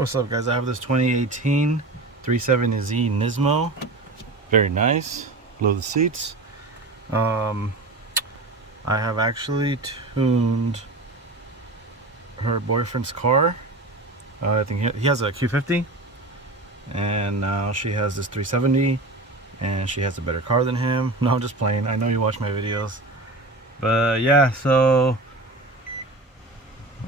What's up, guys? I have this 2018 370Z Nismo. Very nice. Love the seats. I have actually tuned her boyfriend's car. I think he has a Q50, and now she has this 370, and she has a better car than him. No, I'm just playing. I know you watch my videos, but yeah. So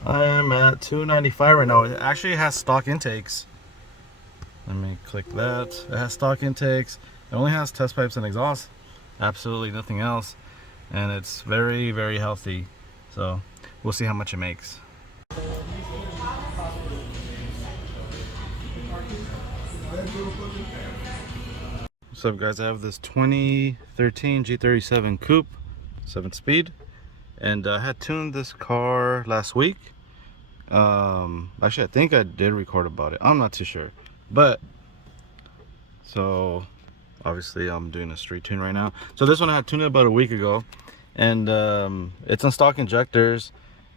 I'm at 295 right now. It actually has stock intakes. Let me click that. It has stock intakes. It only has test pipes and exhaust. Absolutely nothing else. And it's very, very healthy. So we'll see how much it makes. What's up, guys? I have this 2013 G37 Coupe, 7-speed. And I had tuned this car last week. Actually, I think I did record about it. I'm not too sure. But, so, obviously I'm doing a street tune right now. So this one I had tuned about a week ago. And it's on stock injectors.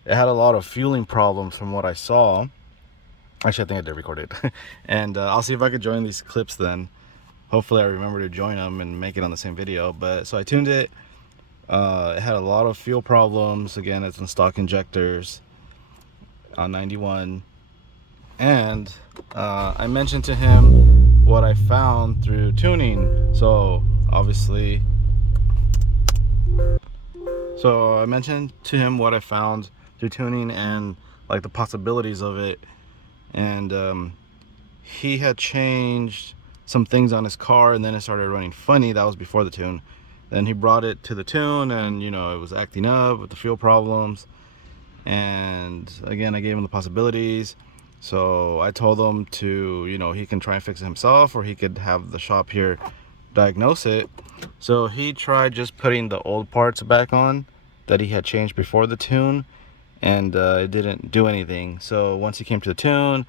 It had a lot of fueling problems from what I saw. Actually, I think I did record it. And I'll see if I could join these clips then. Hopefully I remember to join them and make it on the same video. But, so I tuned it. It had a lot of fuel problems. Again, it's in stock injectors on 91, and I mentioned to him what I found through tuning. So obviously, I mentioned to him what I found through tuning and like the possibilities of it. And he had changed some things on his car, and then it started running funny. That was before the tune. Then he brought it to the tune, and you know, it was acting up with the fuel problems. And again, I gave him the possibilities. So I told him to, you know, he can try and fix it himself, or he could have the shop here diagnose it. So he tried just putting the old parts back on that he had changed before the tune, and it didn't do anything. So once he came to the tune,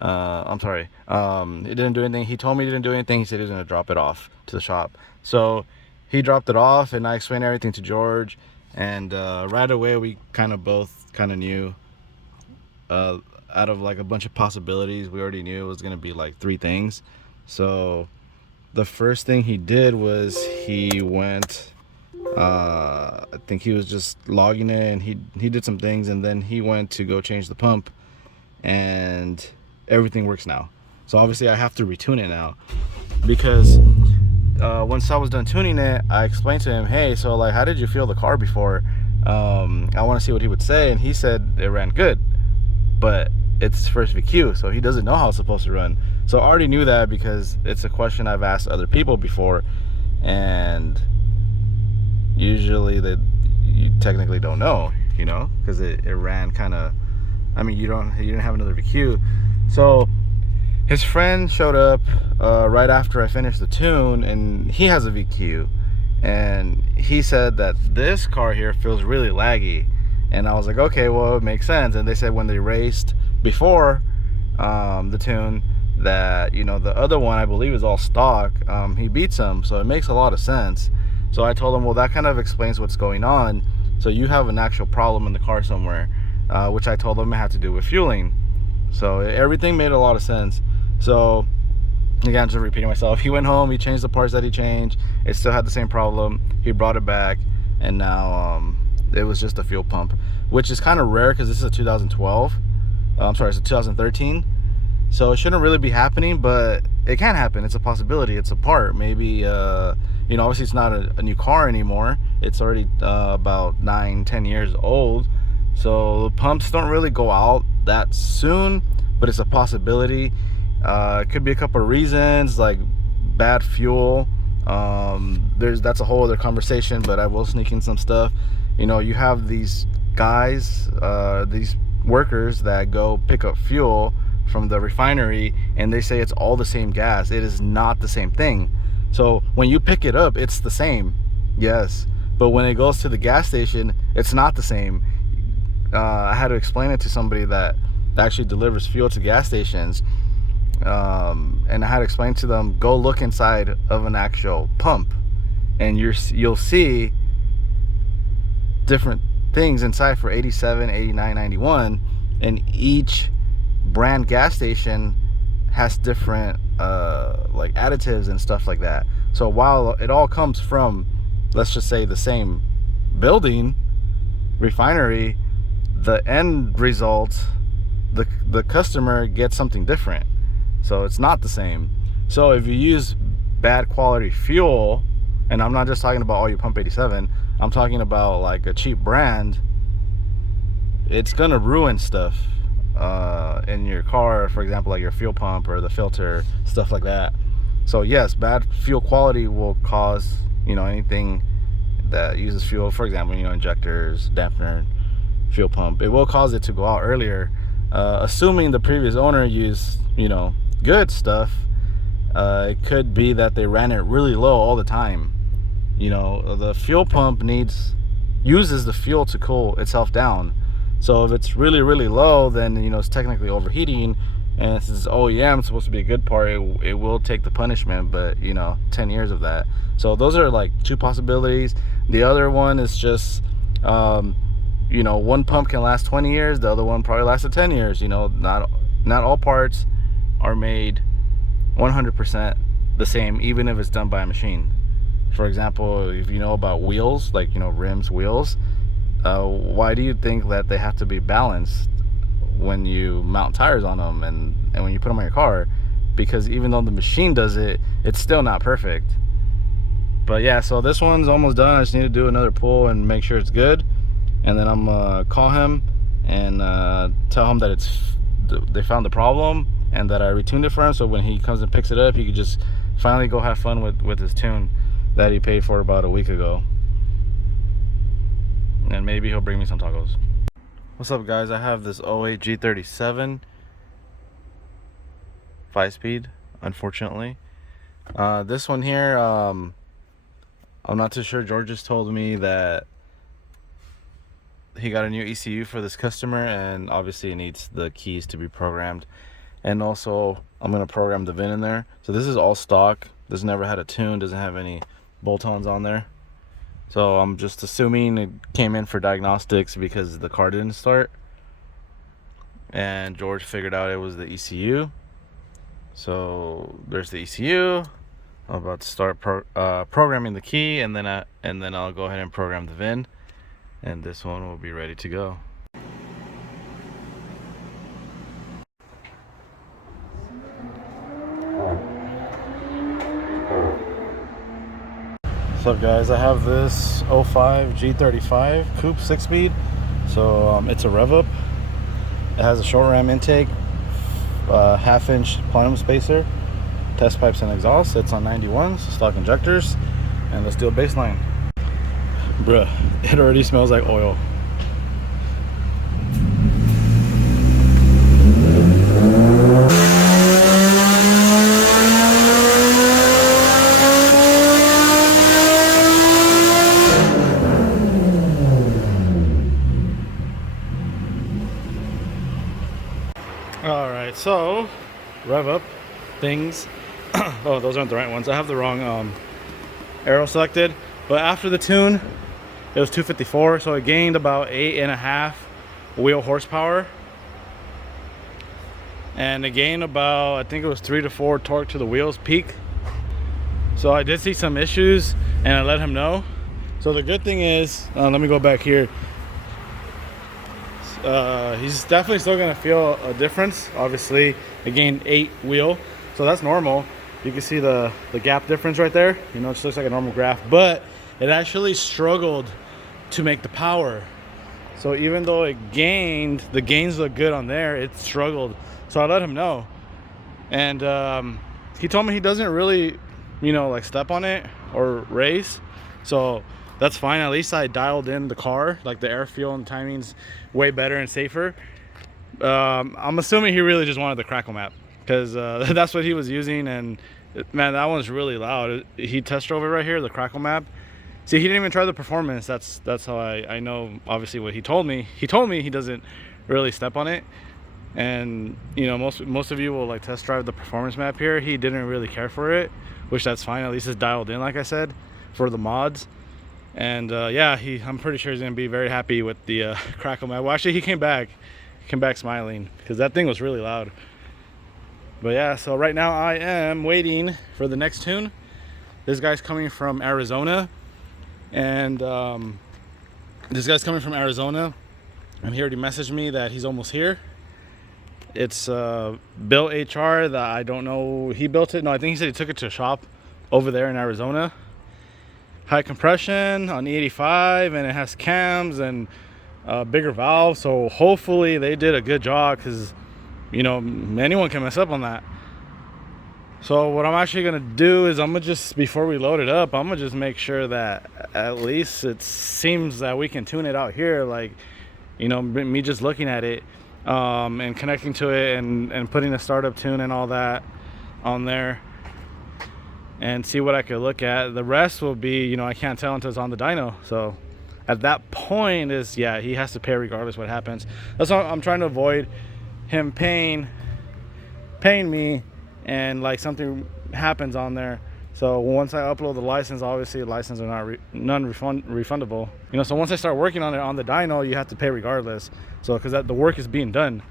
it didn't do anything. He told me he didn't do anything. He said he was going to drop it off to the shop. So he dropped it off, and I explained everything to George. And right away, we both knew, out of like a bunch of possibilities, we already knew it was going to be like 3 things. So the first thing he did was he went, I think he was just logging it, and he did some things, and then he went to go change the pump, and everything works now. So obviously I have to retune it now, because once I was done tuning it, I explained to him, hey, so like, how did you feel the car before? I want to see what he would say, and he said it ran good, but it's first VQ, so he doesn't know how it's supposed to run. So I already knew that, because it's a question I've asked other people before, and usually you technically don't know, you know, because it ran I mean, you didn't have another VQ. So his friend showed up right after I finished the tune, and he has a VQ, and he said that this car here feels really laggy. And I was like, okay, well, it makes sense. And they said when they raced before the tune, that, you know, the other one, I believe, is all stock, he beats him. So it makes a lot of sense. So I told him, well, that kind of explains what's going on. So you have an actual problem in the car somewhere, which I told him it had to do with fueling. So everything made a lot of sense. So again, just repeating myself, he went home, he changed the parts that he changed. It still had the same problem. He brought it back, and now it was just a fuel pump, which is kind of rare, because this is a 2012. I'm sorry, it's a 2013. So it shouldn't really be happening, but it can happen. It's a possibility. It's a part. Maybe, you know, obviously it's not a new car anymore. It's already about 9-10 years old. So the pumps don't really go out that soon, but it's a possibility. It could be a couple of reasons, like bad fuel. That's a whole other conversation, but I will sneak in some stuff. You know, you have these guys, these workers that go pick up fuel from the refinery, and they say it's all the same gas. It is not the same thing. So when you pick it up, it's the same, yes, but when it goes to the gas station, it's not the same. I had to explain it to somebody that actually delivers fuel to gas stations. And I had to explain to them, go look inside of an actual pump, and you'll see different things inside for 87, 89, 91, and each brand gas station has different like additives and stuff like that. So while it all comes from, let's just say, the same building, refinery, the end result, the customer gets something different. So it's not the same. So if you use bad quality fuel, and I'm not just talking about all you pump 87, I'm talking about like a cheap brand, it's gonna ruin stuff in your car, for example, like your fuel pump or the filter, stuff like that. So yes, bad fuel quality will cause, you know, anything that uses fuel, for example, you know, injectors, dampener, fuel pump, it will cause it to go out earlier. Assuming the previous owner used, you know, good stuff, it could be that they ran it really low all the time. You know, the fuel pump uses the fuel to cool itself down. So if it's really, really low, then, you know, it's technically overheating, and since it's OEM, it's supposed to be a good part, it will take the punishment, but, you know, 10 years of that. So those are like two possibilities. The other one is just, you know, one pump can last 20 years, the other one probably lasted 10 years. You know, not all parts are made 100% the same, even if it's done by a machine. For example, if you know about wheels, like, you know, rims, wheels, why do you think that they have to be balanced when you mount tires on them and when you put them on your car? Because even though the machine does it, it's still not perfect. But yeah, so this one's almost done. I just need to do another pull and make sure it's good, and then I'm gonna call him and tell him that they found the problem and that I retuned it for him, so when he comes and picks it up, he could just finally go have fun with his tune that he paid for about a week ago. And maybe he'll bring me some tacos. What's up, guys? I have this 08 G37 5-speed, unfortunately. This one here, I'm not too sure. George just told me that he got a new ECU for this customer, and obviously it needs the keys to be programmed. And also, I'm going to program the VIN in there. So this is all stock. This never had a tune, doesn't have any bolt-ons on there. So I'm just assuming it came in for diagnostics because the car didn't start. And George figured out it was the ECU. So there's the ECU. I'm about to start programming the key, and then I'll go ahead and program the VIN, and this one will be ready to go. What's up, guys? I have this 05 G35 coupe 6-speed. So it's a rev up. It has a short ram intake, half-inch plenum spacer, test pipes and exhaust. It's on 91s, stock injectors, and let's do a baseline. Bruh, it already smells like oil. Alright, so rev up things. Oh, those aren't the right ones. I have the wrong arrow selected. But after the tune, it was 254, so it gained about 8.5 wheel horsepower. And it gained about, I think it was 3 to 4 torque to the wheels peak. So I did see some issues, and I let him know. So the good thing is, let me go back here. He's definitely still gonna feel a difference. Obviously, it gained 8 wheel, so that's normal. You can see the gap difference right there. You know, it just looks like a normal graph, but it actually struggled to make the power. So even though it gained, the gains look good on there, it struggled. So I let him know, and he told me he doesn't really, you know, like step on it or race. So that's fine. At least I dialed in the car, like the air, fuel, and timing's way better and safer. I'm assuming he really just wanted the crackle map, because that's what he was using, and man, that one's really loud. He test drove it right here, the crackle map. See, he didn't even try the performance. That's how I know, obviously, what he told me. He told me he doesn't really step on it, and you know, most of you will like test drive the performance map here. He didn't really care for it, which that's fine. At least it's dialed in, like I said, for the mods. And yeah, I'm pretty sure he's gonna be very happy with the crackle map. Well, actually, he came back came back smiling because that thing was really loud. But yeah, so right now I am waiting for the next tune. This guy's coming from Arizona, and this guy's coming from Arizona, and he already messaged me that he's almost here. It's built HR that I don't know. He built it. No, I think he said he took it to a shop over there in Arizona. High compression on E85, and it has cams and bigger valve. So hopefully they did a good job, because you know, anyone can mess up on that. So what I'm actually gonna do is I'm gonna just, before we load it up, I'm gonna just make sure that at least it seems that we can tune it out here. Like, you know, me just looking at it and connecting to it and putting a startup tune and all that on there, and see what I could look at. The rest will be, you know, I can't tell until it's on the dyno. So at that point is, yeah, he has to pay regardless what happens. That's why I'm trying to avoid him paying me and like something happens on there. So once I upload the license, obviously the license are not non-refundable, you know. So once I start working on it on the dyno, you have to pay regardless. So because the work is being done,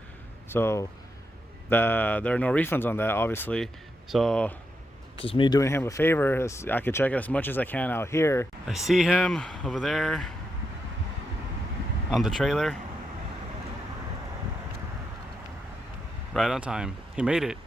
so there are no refunds on that, obviously. So just me doing him a favor. I can check it as much as I can out here. I see him over there on the trailer. Right on time. He made it.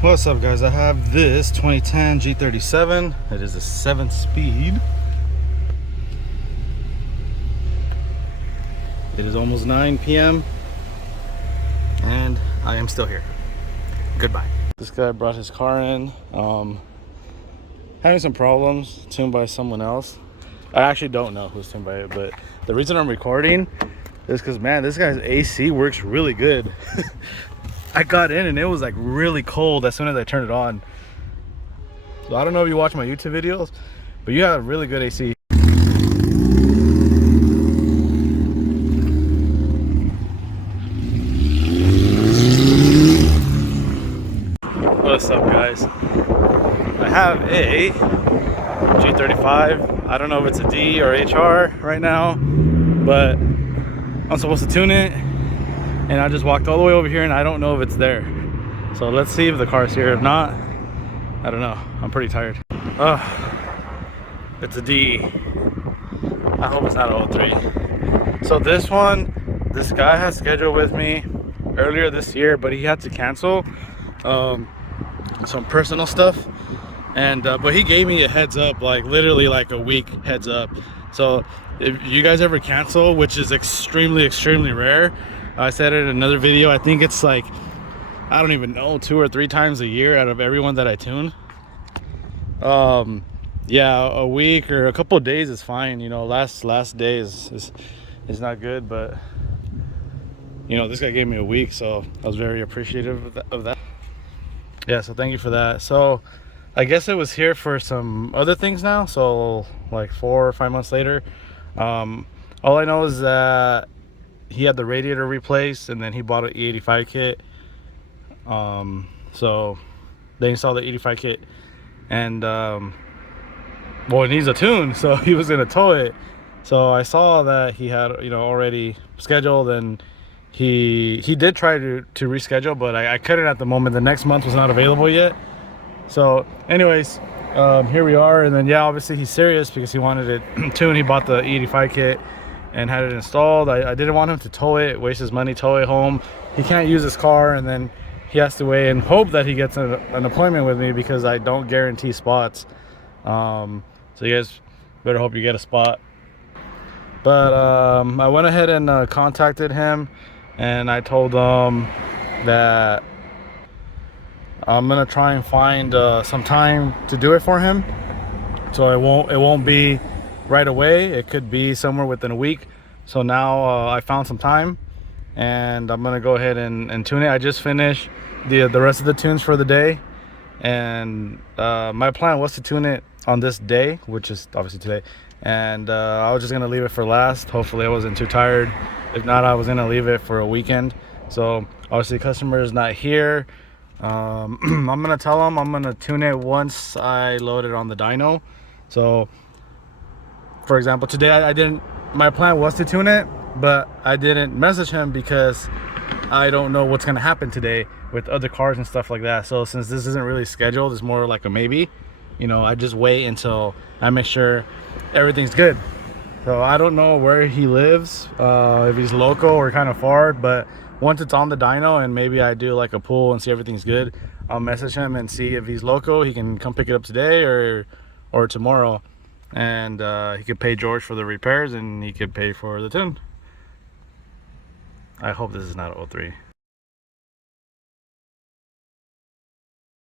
What's up, guys? I have this 2010 G37. It is a 7-speed. It is almost 9 p.m. and I am still here. Goodbye. This guy brought his car in, having some problems, tuned by someone else. I actually don't know who's tuned by it, but the reason I'm recording is because, man, this guy's AC works really good. I got in and it was like really cold as soon as I turned it on. So I don't know if you watch my YouTube videos, but you have really good AC. What's up, guys? I have a G35. I don't know if it's a D or HR right now, but I'm supposed to tune it, and I just walked all the way over here and I don't know if it's there. So let's see if the car's here. If not, I don't know. I'm pretty tired. It's a D. I hope it's not an 03. So this guy has scheduled with me earlier this year, but he had to cancel some personal stuff, and but he gave me a heads up, like literally like a week heads up. So if you guys ever cancel, which is extremely rare, I said it in another video, I think it's like, I don't even know, 2 or 3 times a year out of everyone that I tune. Yeah, a week or a couple of days is fine, you know. Last day is not good, but you know, this guy gave me a week, so I was very appreciative of that. Yeah, so thank you for that. So I guess it was here for some other things now, so like 4 or 5 months later. All I know is that he had the radiator replaced, and then he bought an E85 kit. So they installed the E85 kit, and well, it needs a tune, so he was gonna tow it. So I saw that he had, you know, already scheduled, and he did try to reschedule, but I couldn't at the moment. The next month was not available yet. So anyways, here we are. And then, yeah, obviously he's serious because he wanted it tuned. He bought the E85 kit and had it installed. I didn't want him to tow it, waste his money, tow it home. He can't use his car, and then he has to wait and hope that he gets an appointment with me, because I don't guarantee spots. So you guys better hope you get a spot. But I went ahead and contacted him, and I told him that I'm gonna try and find some time to do it for him. So it won't be right away. It could be somewhere within a week. So now I found some time, and I'm gonna go ahead and tune it. I just finished the rest of the tunes for the day, and my plan was to tune it on this day, which is obviously today, and I was just gonna leave it for last. Hopefully I wasn't too tired. If not, I was gonna leave it for a weekend, So obviously customer is not here. I'm gonna tell him I'm gonna tune it once I load it on the dyno. So for example, today I didn't, my plan was to tune it, but I didn't message him because I don't know what's gonna happen today with other cars and stuff like that. So since this isn't really scheduled, it's more like a maybe, you know, I just wait until I make sure everything's good. So I don't know where he lives, if he's local or kind of far, but once it's on the dyno and maybe I do like a pull and see everything's good, I'll message him and see if he's local. He can come pick it up today or tomorrow, and he could pay George for the repairs and he could pay for the tune. I hope this is not 03.